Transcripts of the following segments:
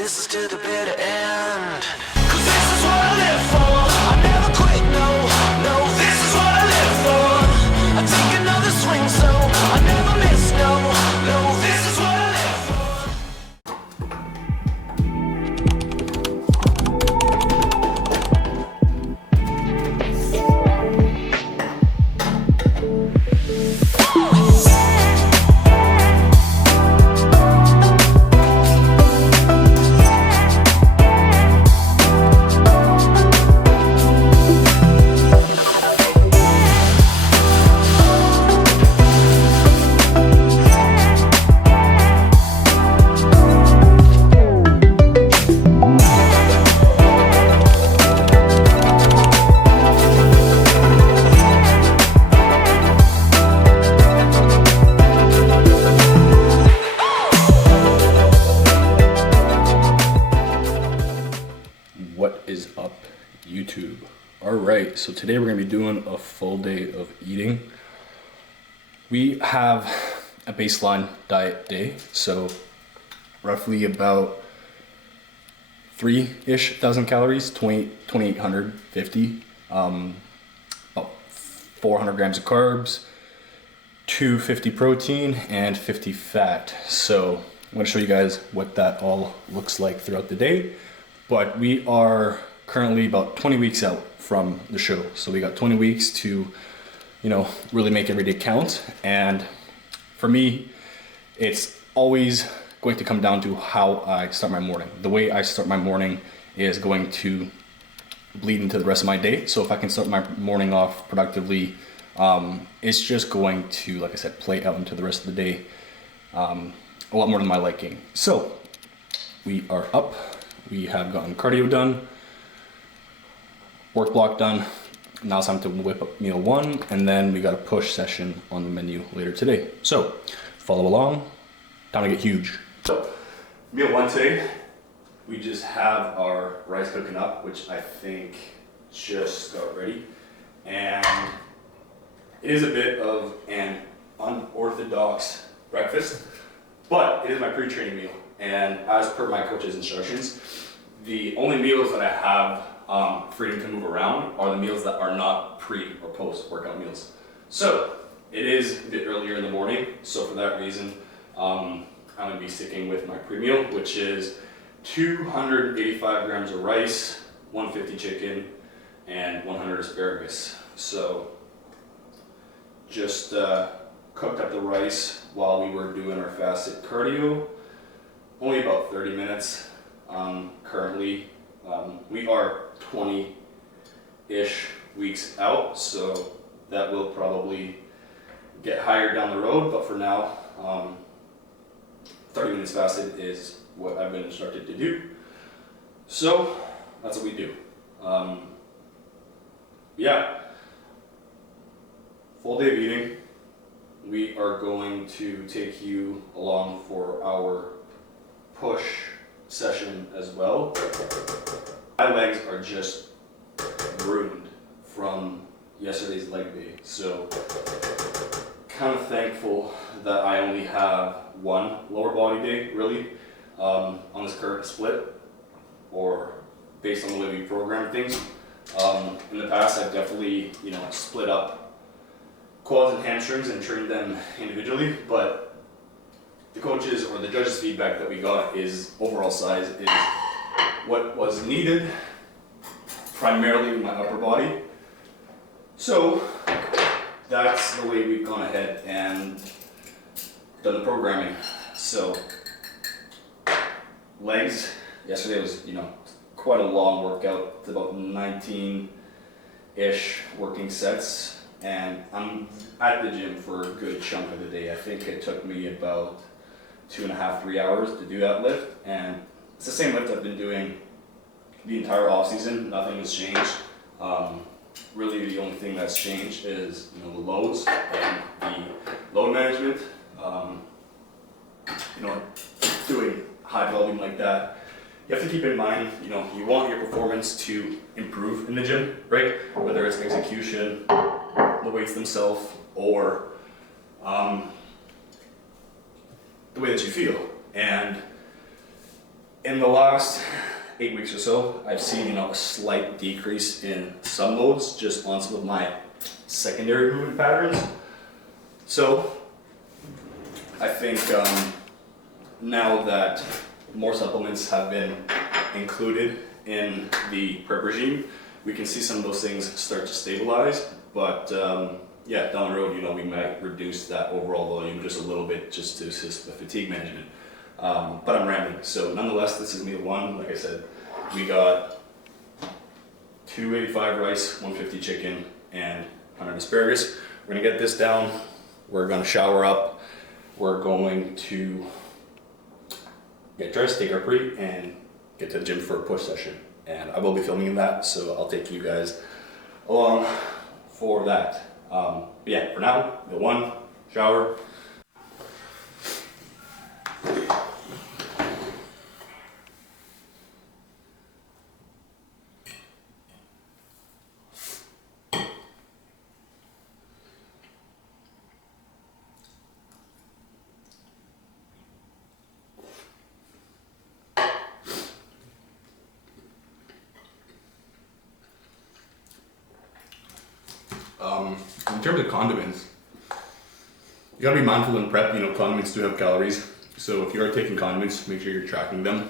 this is to the bitter end. 'Cause this is what I live for. I never quit, no, no, this is what I live for. I take another swing, so I never miss, no, no, this is what I live for. What is up, YouTube? Alright, so today we're going to be doing a full day of eating. We have a baseline diet day, so roughly about 3-ish thousand calories, 2,850, about 400 grams of carbs, 250 protein, and 50 fat. So I'm going to show you guys what that all looks like throughout the day. But we are currently about 20 weeks out from the show. So we got 20 weeks to, really make every day count. And for me, it's always going to come down to how I start my morning. The way I start my morning is going to bleed into the rest of my day. So if I can start my morning off productively, it's just going to, like I said, play out into the rest of the day a lot more than my liking. So we are up. We have gotten cardio done, work block done. Now it's time to whip up meal one, and then we got a push session on the menu later today. So follow along, time to get huge. So meal one today, we just have our rice cooking up, which I think just got ready. And it is a bit of an unorthodox breakfast, but it is my pre-training meal. And as per my coach's instructions, the only meals that I have freedom to move around are the meals that are not pre or post workout meals. So it is a bit earlier in the morning, so for that reason, I'm going to be sticking with my pre-meal, which is 285 grams of rice, 150 chicken, and 100 asparagus. So just cooked up the rice while we were doing our fasted cardio. Only about 30 minutes currently. We are 20-ish weeks out, so that will probably get higher down the road, but for now, 30 minutes fasted is what I've been instructed to do. So that's what we do. Full day of eating. We are going to take you along for our push session as well. My legs are just ruined from yesterday's leg day, so kind of thankful that I only have one lower body day really on this current split, or based on the way we program things. In the past I've definitely split up quads and hamstrings and trained them individually, but the coaches or the judges' feedback that we got is overall size is what was needed, primarily in my upper body. So that's the way we've gone ahead and done the programming. So legs, yesterday was quite a long workout. It's about 19-ish working sets, and I'm at the gym for a good chunk of the day. I think it took me about 2.5-3 hours to do that lift, and it's the same lift I've been doing the entire off season. Nothing has changed. Really, the only thing that's changed is the loads and the load management. Doing high volume like that, you have to keep in mind, you want your performance to improve in the gym, right? Whether it's execution, the weights themselves, or the way that you feel. And In the last 8 weeks or so, I've seen a slight decrease in some loads just on some of my secondary movement patterns. So I think now that more supplements have been included in the prep regime, we can see some of those things start to stabilize. But yeah, down the road, we might reduce that overall volume just a little bit just to assist with fatigue management. But I'm rambling. So nonetheless, this is meal one. Like I said, we got 285 rice, 150 chicken, and 100 asparagus. We're gonna get this down. We're gonna shower up. We're going to get dressed, take our pre, and get to the gym for a push session. And I will be filming that, so I'll take you guys along for that. But yeah, for now, meal one, shower. In terms of condiments, you gotta be mindful in prep. Condiments do have calories, so if you are taking condiments, make sure you're tracking them.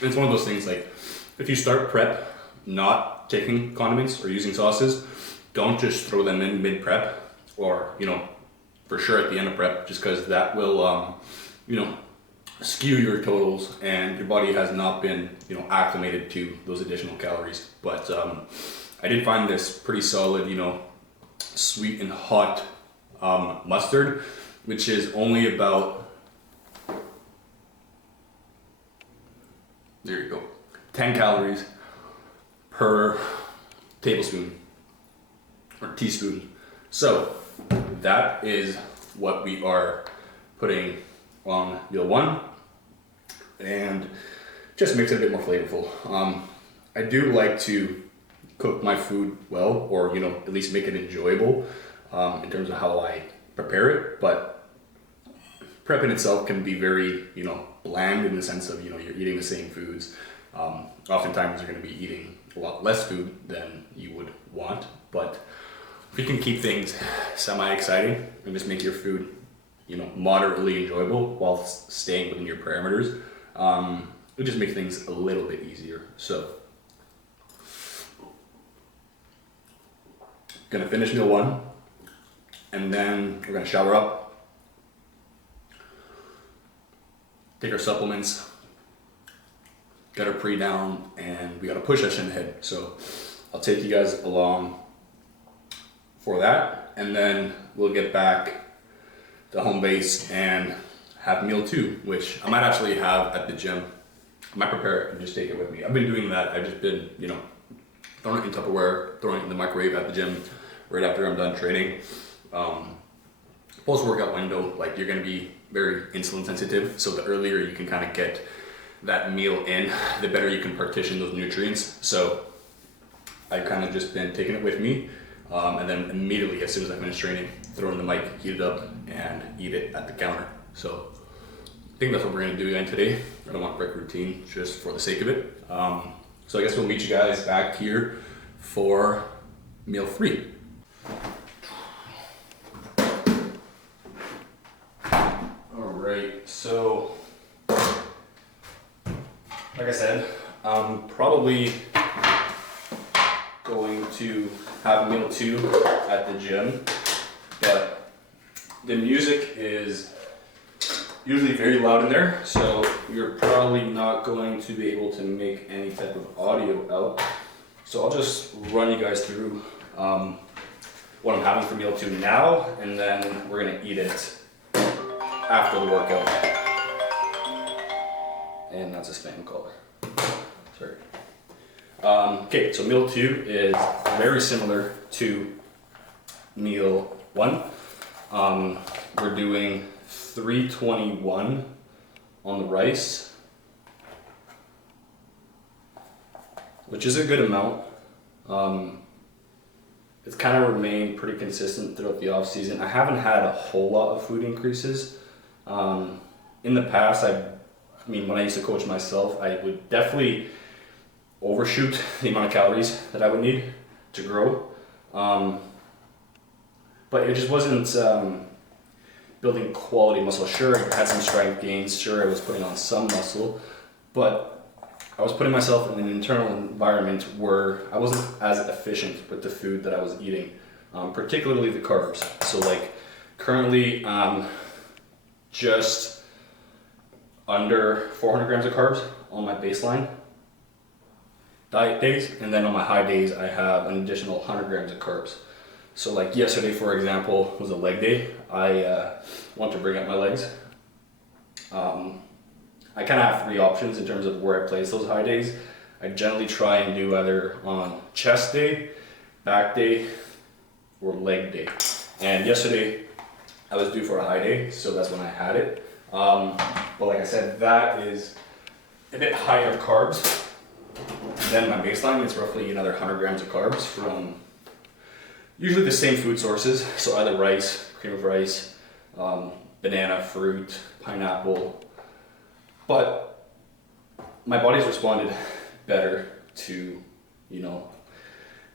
It's one of those things, like if you start prep not taking condiments or using sauces, don't just throw them in mid prep or for sure at the end of prep, just because that will skew your totals and your body has not been acclimated to those additional calories. But I did find this pretty solid, sweet and hot mustard, which is only about, there you go, 10 calories per tablespoon or teaspoon. So that is what we are putting on meal one, and just makes it a bit more flavorful. I do like to cook my food well, or at least make it enjoyable in terms of how I prepare it. But prepping itself can be very bland in the sense of you're eating the same foods. Oftentimes you're going to be eating a lot less food than you would want. But if you can keep things semi-exciting and just make your food moderately enjoyable while staying within your parameters, it just makes things a little bit easier. So gonna finish meal one, and then we're gonna shower up, take our supplements, get our pre down, and we got a push session ahead. So I'll take you guys along for that, and then we'll get back to home base and have meal two, which I might actually have at the gym. I might prepare it and just take it with me. I've been doing that. I've just been, throwing it in Tupperware, throwing it in the microwave at the gym right after I'm done training. Post-workout window, you're gonna be very insulin sensitive, so the earlier you can kind of get that meal in, the better you can partition those nutrients. So I've kind of just been taking it with me, and then immediately as soon as I finish training, throw it in the mic, heat it up, and eat it at the counter. So I think that's what we're gonna do again today. I don't want to break routine just for the sake of it. So I guess we'll meet you guys back here for meal three. Alright, so like I said, I'm probably going to have meal two at the gym, but the music is usually very loud in there, so you're probably not going to be able to make any type of audio out. So I'll just run you guys through what I'm having for meal two now, and then we're gonna eat it after the workout. And that's a spam caller. Sorry. Okay, so meal two is very similar to meal one. We're doing 321 on the rice, which is a good amount. It's kind of remained pretty consistent throughout the off season. I haven't had a whole lot of food increases. In the past, I've I mean, when I used to coach myself, I would definitely overshoot the amount of calories that I would need to grow. But it just wasn't building quality muscle. Sure, I had some strength gains. Sure, I was putting on some muscle, but I was putting myself in an internal environment where I wasn't as efficient with the food that I was eating, particularly the carbs. So like currently just under 400 grams of carbs on my baseline diet days, and then on my high days I have an additional 100 grams of carbs. So like yesterday, for example, was a leg day. I want to bring up my legs. I kind of have three options in terms of where I place those high days. I generally try and do either on chest day, back day, or leg day. And yesterday I was due for a high day, so that's when I had it. But like I said, that is a bit higher carbs than my baseline. It's roughly another 100 grams of carbs from usually the same food sources. So either rice, cream of rice, banana, fruit, pineapple. But my body's responded better to,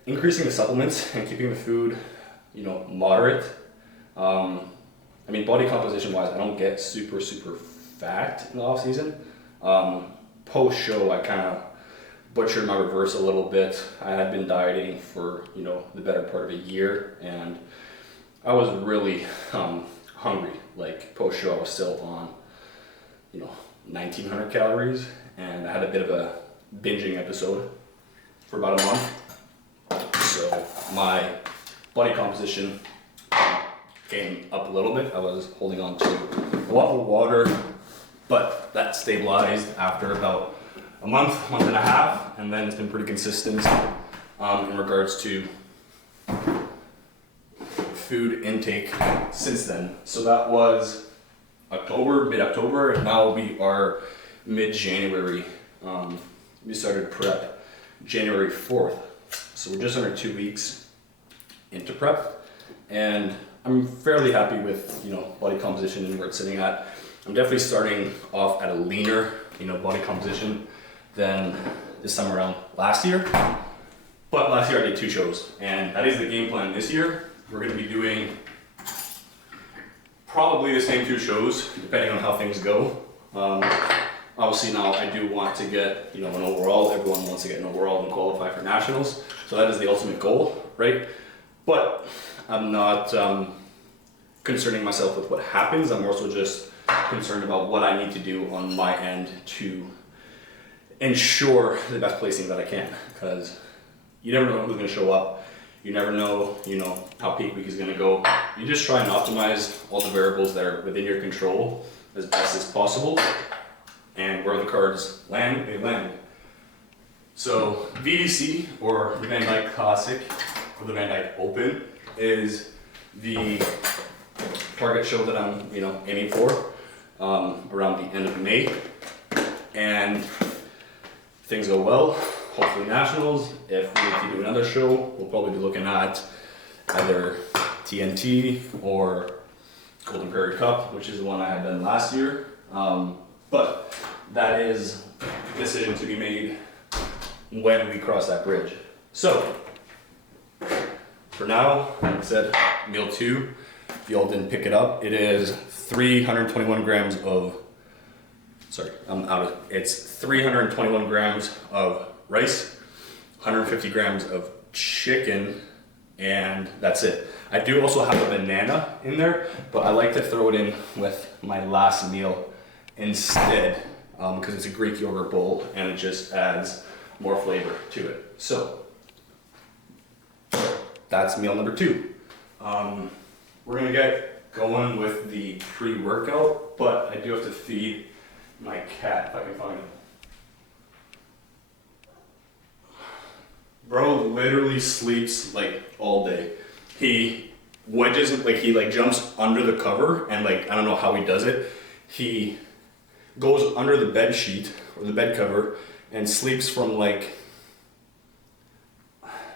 increasing the supplements and keeping the food, moderate. I mean, body composition wise, I don't get super fat in the off season. Post show, I kind of butchered my reverse a little bit. I had been dieting for, the better part of a year, and I was really hungry. Like post show, I was still on, 1900 calories, and I had a bit of a binging episode for about a month. So my body composition came up a little bit. I was holding on to a lot of water, but that stabilized after about a month and a half, and then it's been pretty consistent in regards to food intake since then. So that was mid-October, and now we are mid-January. We started prep January 4th, so we're just under 2 weeks into prep, and I'm fairly happy with body composition and where it's sitting at. I'm definitely starting off at a leaner body composition than this time around last year. But last year I did 2 shows, and that is the game plan this year. We're going to be doing probably the same 2 shows depending on how things go. Obviously now I do want to get an overall. Everyone wants to get an overall and qualify for nationals, so that is the ultimate goal, right? But I'm not concerning myself with what happens. I'm also just concerned about what I need to do on my end to ensure the best placing that I can, because you never know who's going to show up. You never know, how peak week is going to go. You just try and optimize all the variables that are within your control as best as possible, and where the cards land, they land. So VDC, or the Van Dyke Classic, or the Van Dyke Open, is the target show that I'm, aiming for around the end of May. And if things go well, hopefully nationals. If we need to do another show, we'll probably be looking at either TNT or Golden Prairie Cup, which is the one I had done last year. But that is a decision to be made when we cross that bridge. So for now, like I said, meal 2, if y'all didn't pick it up, it is 321 grams of, it's 321 grams of rice, 150 grams of chicken, and that's it. I do also have a banana in there, but I like to throw it in with my last meal instead, because it's a Greek yogurt bowl and it just adds more flavor to it. So that's meal number 2. We're gonna get going with the pre-workout, but I do have to feed my cat if I can find him. Bro literally sleeps like all day. He wedges, like he jumps under the cover, and I don't know how he does it. He goes under the bed sheet or the bed cover and sleeps from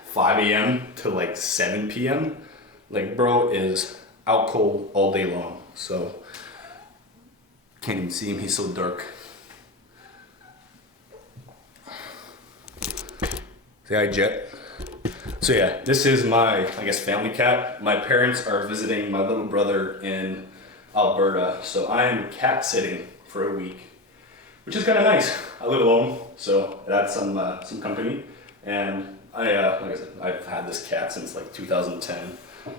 5 a.m. to 7 p.m. Bro is out cold all day long. So can't even see him, he's so dark. Say hi, Jet. So yeah, this is my, I guess, family cat. My parents are visiting my little brother in Alberta, so I am cat sitting for a week, which is kind of nice. I live alone, so it adds some company. And like I said, I've had this cat since like 2010.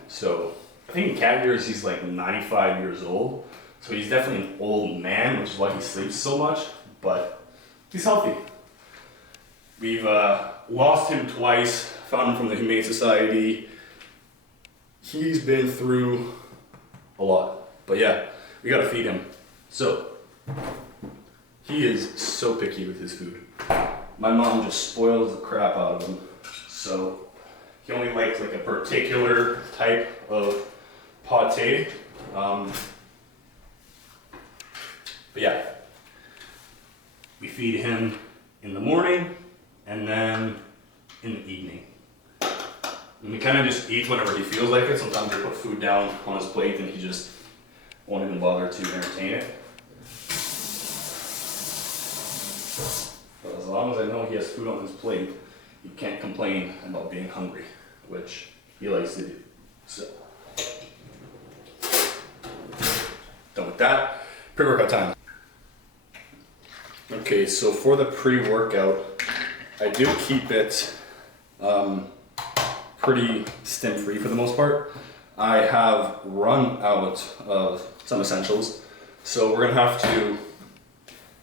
So I think in cat years he's like 95 years old. So he's definitely an old man, which is why he sleeps so much. But he's healthy. We've lost him twice, found him from the Humane Society. He's been through a lot, but yeah, we gotta feed him. So, he is so picky with his food. My mom just spoils the crap out of him. So, he only likes like a particular type of pate. But yeah, we feed him in the morning and then in the evening. And he kind of just eats whenever he feels like it. Sometimes I put food down on his plate and he just won't even bother to entertain it. But as long as I know he has food on his plate, he can't complain about being hungry, which he likes to do. So, done with that. Pre-workout time. Okay, so for the pre-workout, I do keep it pretty stim-free for the most part. I have run out of some essentials, so we're gonna have to,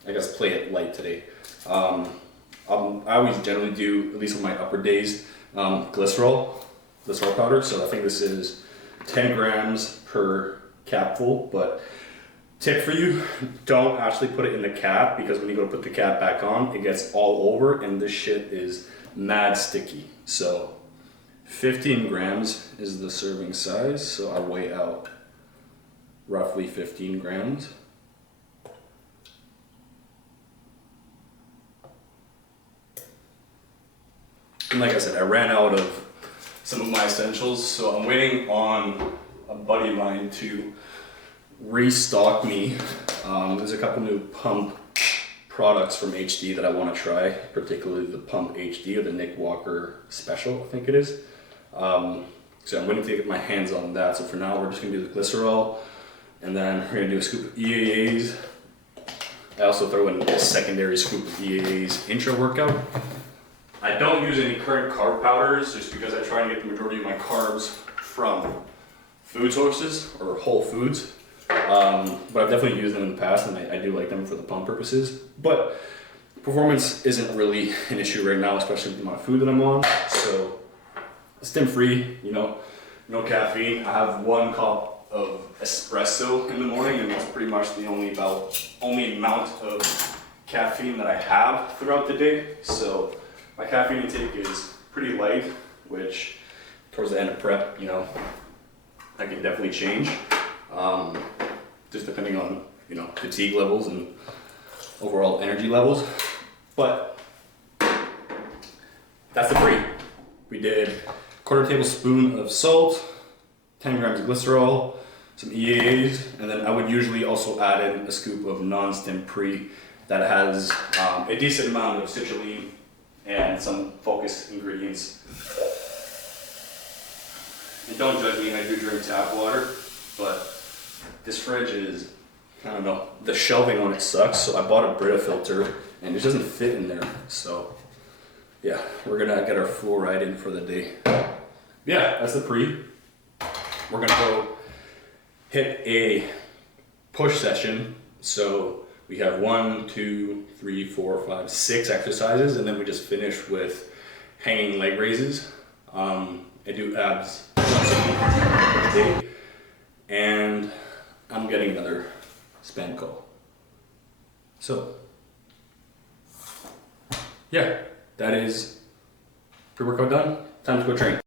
I guess, play it light today. I always generally do, at least on my upper days, glycerol powder. So I think this is 10 grams per capful, but tip for you, don't actually put it in the cap, because when you go to put the cap back on, it gets all over and this shit is mad sticky. So 15 grams is the serving size, so I weigh out roughly 15 grams. And like I said, I ran out of some of my essentials, so I'm waiting on a buddy of mine to restock me. There's a couple new pump products from HD that I want to try, particularly the Pump HD or the Nick Walker Special, I think it is. So I'm going to get my hands on that. So for now, we're just going to do the glycerol, and then we're going to do a scoop of EAAs. I also throw in a secondary scoop of EAAs intra-workout. I don't use any current carb powders just because I try and get the majority of my carbs from food sources or whole foods. But I've definitely used them in the past, and I do like them for the pump purposes. But performance isn't really an issue right now, especially with the amount of food that I'm on. So stim free, you know, no caffeine. I have 1 cup of espresso in the morning, and that's pretty much the only amount of caffeine that I have throughout the day. So my caffeine intake is pretty light, which towards the end of prep, you know, I can definitely change. Just depending on, you know, fatigue levels and overall energy levels. But that's the pre. We did 1/4 tablespoon of salt, 10 grams of glycerol, some EAAs, and then I would usually also add in a scoop of non-stim pre that has a decent amount of citrulline and some focused ingredients. And don't judge me, I do drink tap water, but this fridge is, I don't know, the shelving on it sucks, so I bought a Brita filter and it doesn't fit in there. So yeah, we're gonna get our fluoride in for the day. Yeah, that's the pre. We're gonna go hit a push session. So we have 1, 2, 3, 4, 5, 6 exercises, and then we just finish with hanging leg raises. I do abs once a day, and I'm getting another span call. So yeah, that is pre-workout done. Time to go train.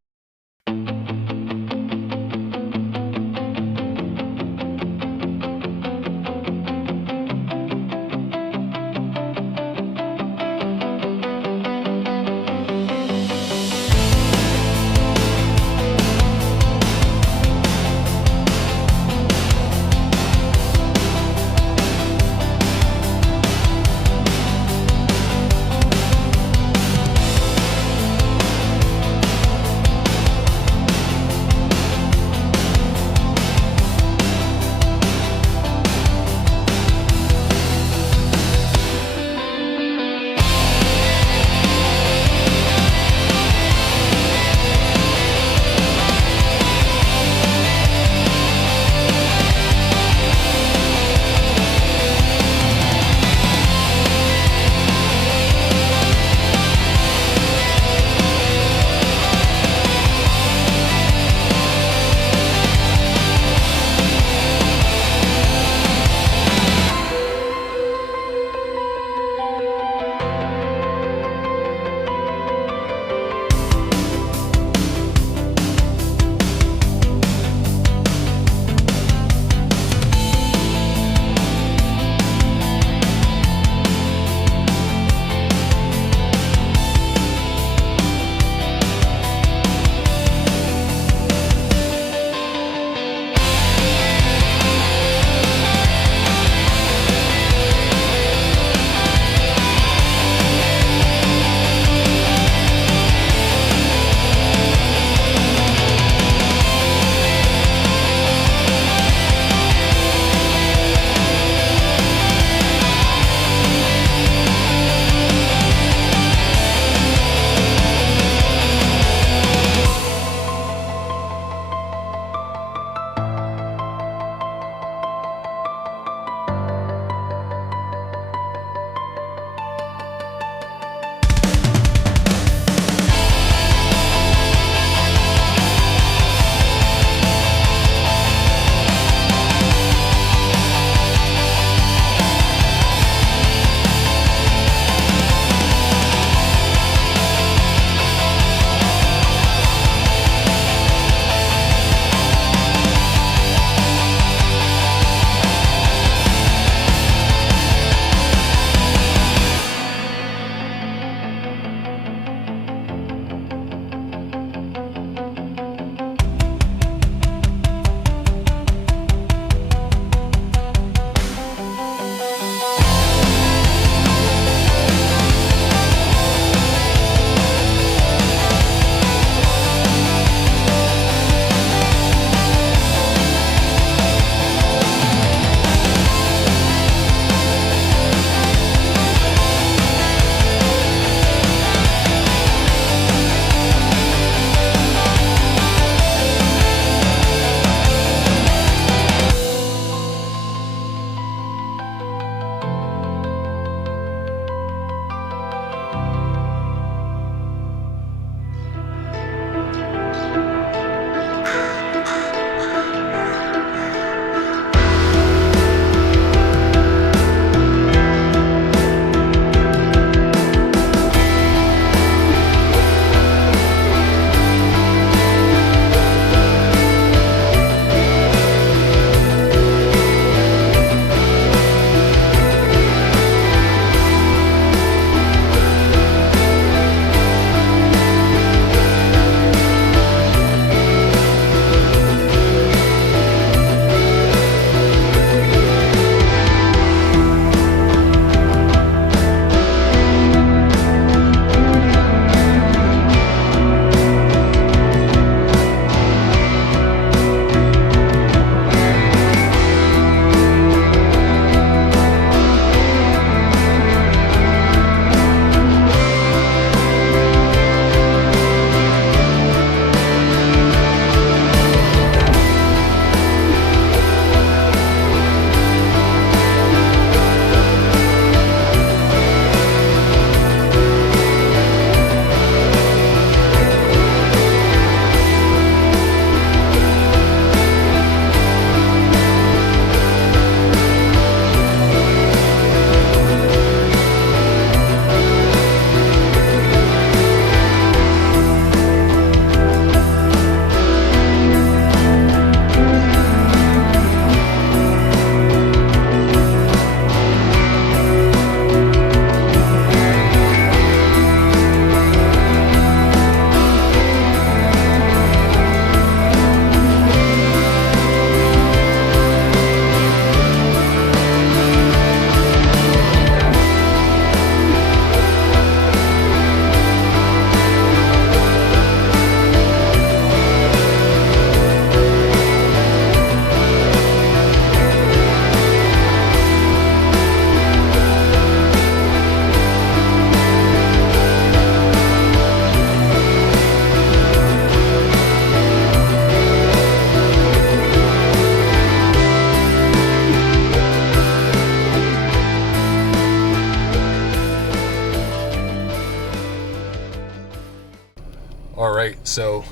right, so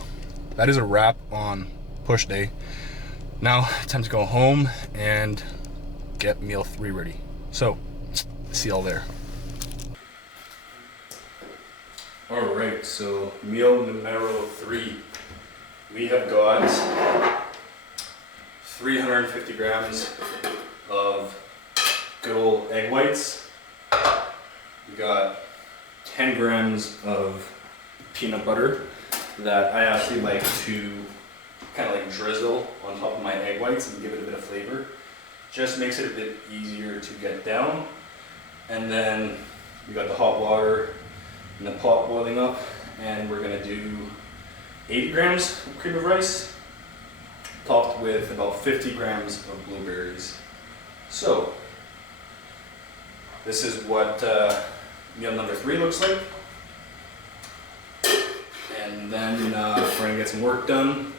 that is a wrap on push day. Now, time to go home and get meal 3 ready. So, see y'all there. All right, so meal numero 3. We have got 350 grams of good old egg whites. We got 10 grams of peanut butter that I actually like to kind of like drizzle on top of my egg whites and give it a bit of flavor. Just makes it a bit easier to get down. And then we got the hot water in the pot boiling up, and we're gonna do 80 grams of cream of rice, topped with about 50 grams of blueberries. So, this is what meal number 3 looks like. And then we're gonna get some work done.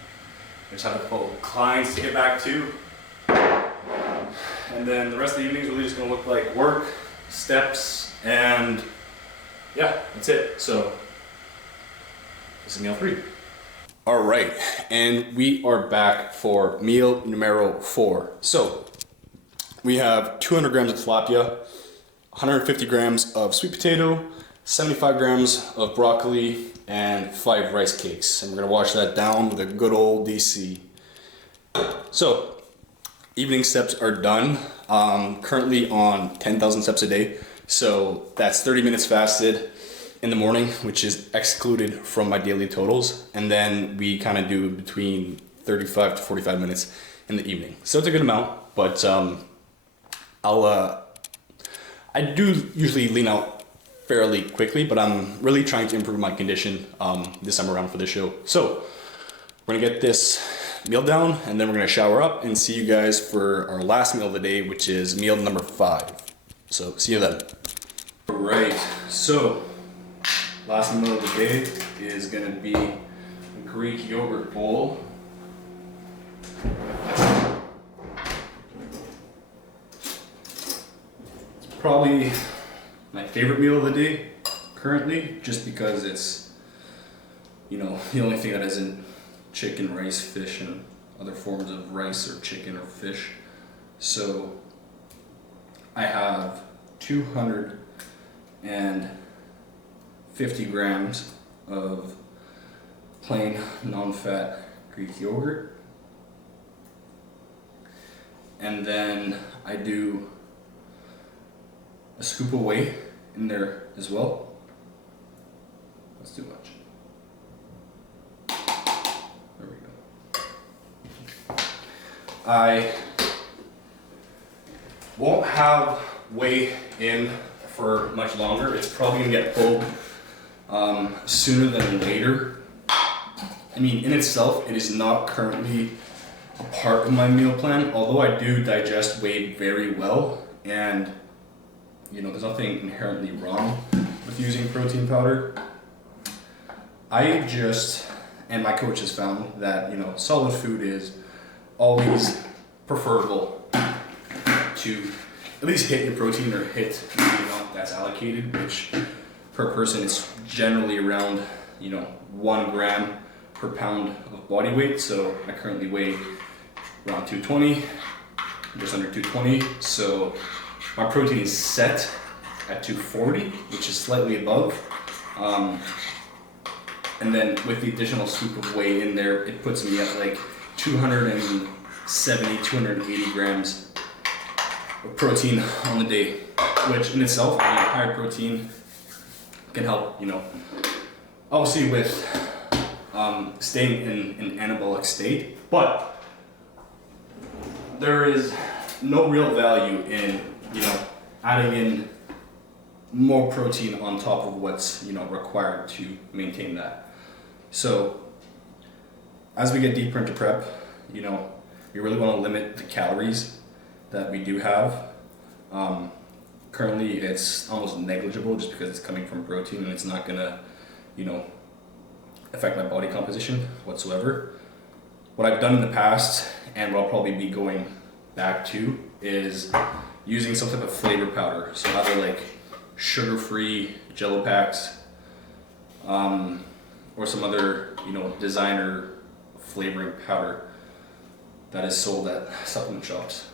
Just have a couple clients to get back to. And then the rest of the evening is really just gonna look like work, steps, and yeah, that's it. So, this is meal 3. All right, and we are back for meal numero 4. So, we have 200 grams of tilapia, 150 grams of sweet potato, 75 grams of broccoli, and 5 rice cakes. And we're gonna wash that down with a good old DC. So, evening steps are done. Currently on 10,000 steps a day. So that's 30 minutes fasted in the morning, which is excluded from my daily totals. And then we kind of do between 35 to 45 minutes in the evening. So it's a good amount, but I do usually lean out fairly quickly, but I'm really trying to improve my condition this time around for the show. So we're gonna get this meal down, and then we're gonna shower up and see you guys for our last meal of the day, which is meal number 5. So see you then. All right, so last meal of the day is gonna be a Greek yogurt bowl. It's probably my favorite meal of the day currently, just because it's, you know, the only thing that isn't chicken, rice, fish, and other forms of rice or chicken or fish. So I have 250 grams of plain non-fat Greek yogurt. And then I do a scoop of whey in there as well. That's too much. There we go. I won't have whey in for much longer. It's probably gonna get pulled sooner than later. I mean, in itself, it is not currently a part of my meal plan, although I do digest whey very well, and you know, there's nothing inherently wrong with using protein powder. I just, and my coach has found that, you know, solid food is always preferable to at least hit your protein or hit the amount that's allocated, which per person is generally around, you know, 1 gram per pound of body weight. So I currently weigh around 220, just under 220. So my protein is set at 240, which is slightly above. And then with the additional scoop of whey in there, it puts me at like 270, 280 grams of protein on the day, which in itself, I mean, higher protein can help, you know, obviously with staying in an anabolic state, but there is no real value in, you know, adding in more protein on top of what's, you know, required to maintain that. So as we get deeper into prep, you know, we really want to limit the calories that we do have. Currently it's almost negligible just because it's coming from protein and it's not gonna, you know, affect my body composition whatsoever. What I've done in the past and what I'll probably be going back to is using some type of flavor powder. So either like sugar-free Jello packs, or some other, you know, designer flavoring powder that is sold at supplement shops.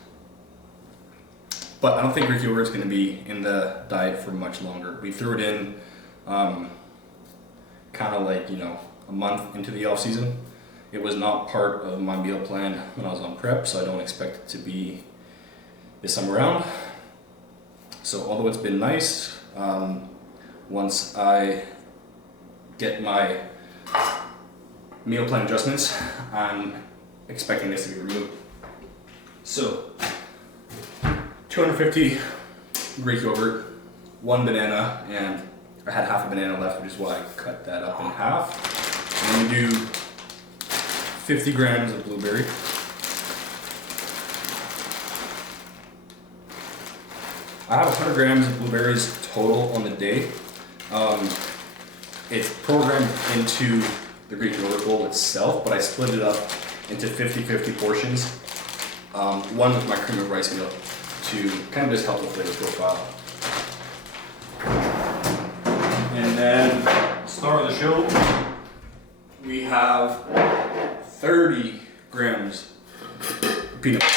But I don't think Greek yogurt is going to be in the diet for much longer. We threw it in kind of like, you know, a month into the off season. It was not part of my meal plan when I was on prep, so I don't expect it to be this time around. So although it's been nice, once I get my meal plan adjustments, I'm expecting this to be removed. So 250 Greek yogurt, 1 banana, and I had half a banana left, which is why I cut that up in half. I'm gonna do 50 grams of blueberry. I have 100 grams of blueberries total on the day. It's programmed into the Greek yogurt bowl itself, but I split it up into 50-50 portions. One with my cream of rice milk to kind of just help the flavor profile. And then, star of the show, we have 30 grams of peanut butter.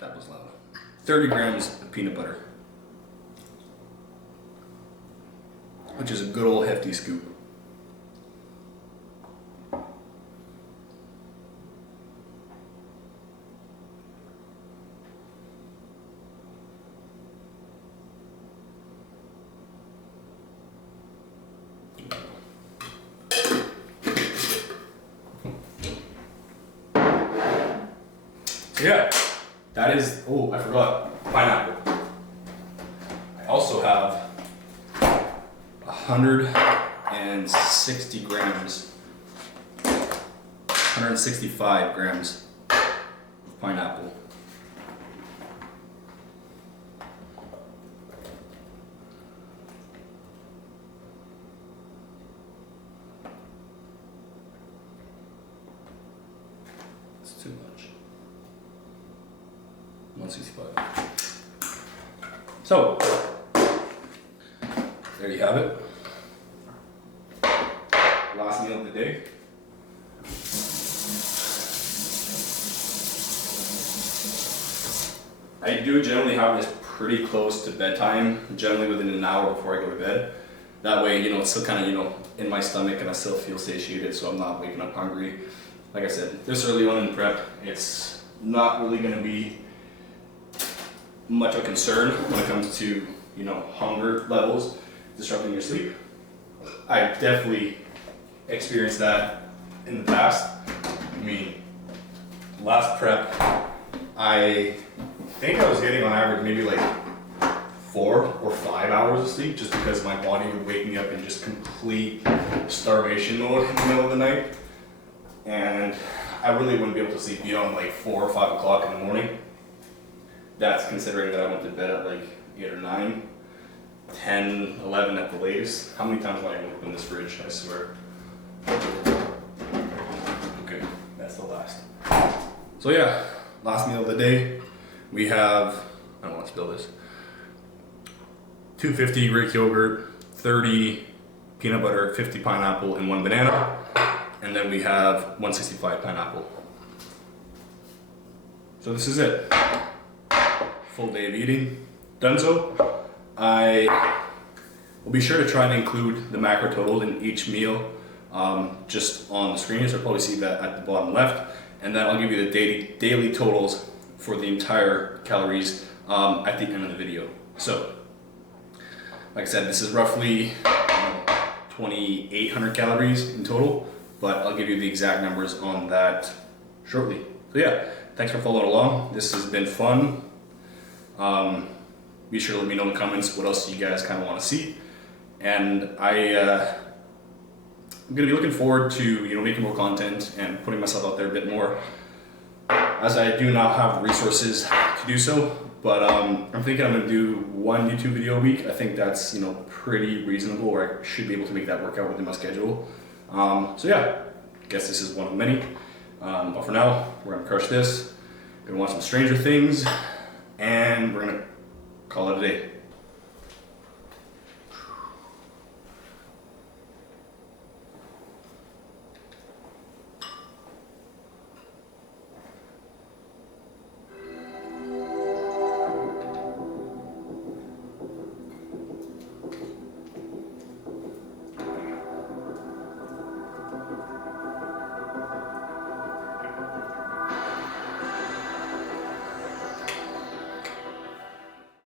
That was loud. 30 grams of peanut butter, which is a good old hefty scoop. So yeah, that is, oh, I forgot, pineapple. I also have 160 grams, 165 grams of pineapple. It's too much. 165. So, there you have it. Last meal of the day. I do generally have this pretty close to bedtime, generally within an hour before I go to bed. That way, you know, it's still kind of, you know, in my stomach and I still feel satiated, so I'm not waking up hungry. Like I said, this early on in prep, it's not really going to be much of a concern when it comes to, you know, hunger levels disrupting your sleep. I definitely experienced that in the past. I mean, last prep, I think I was getting on average maybe like 4 or 5 hours of sleep, just because my body would wake me up in just complete starvation mode in the middle of the night. And I really wouldn't be able to sleep beyond like 4 or 5 o'clock in the morning. That's considering that I went to bed at like 8 or 9, 10, 11 at the latest. How many times have I opened this fridge? I swear. Okay, that's the last. So yeah, last meal of the day. We have, I don't want to spill this, 250 Greek yogurt, 30 peanut butter, 50 pineapple, and 1 banana. And then we have 165 pineapple. So this is it. Full day of eating. Donezo. I will be sure to try and include the macro total in each meal just on the screen, so you'll probably see that at the bottom left. And then I'll give you the daily totals for the entire calories at the end of the video. So, like I said, this is roughly 2,800 calories in total, but I'll give you the exact numbers on that shortly. So yeah, thanks for following along. This has been fun. Be sure to let me know in the comments what else you guys kind of want to see. And I'm going to be looking forward to, you know, making more content and putting myself out there a bit more, as I do not have the resources to do so. But I'm thinking I'm going to do 1 YouTube video a week. I think that's, you know, pretty reasonable, or I should be able to make that work out within my schedule. So yeah, I guess this is one of many. But for now, we're going to crush this. Gonna watch some Stranger Things, and we're going to call it a day.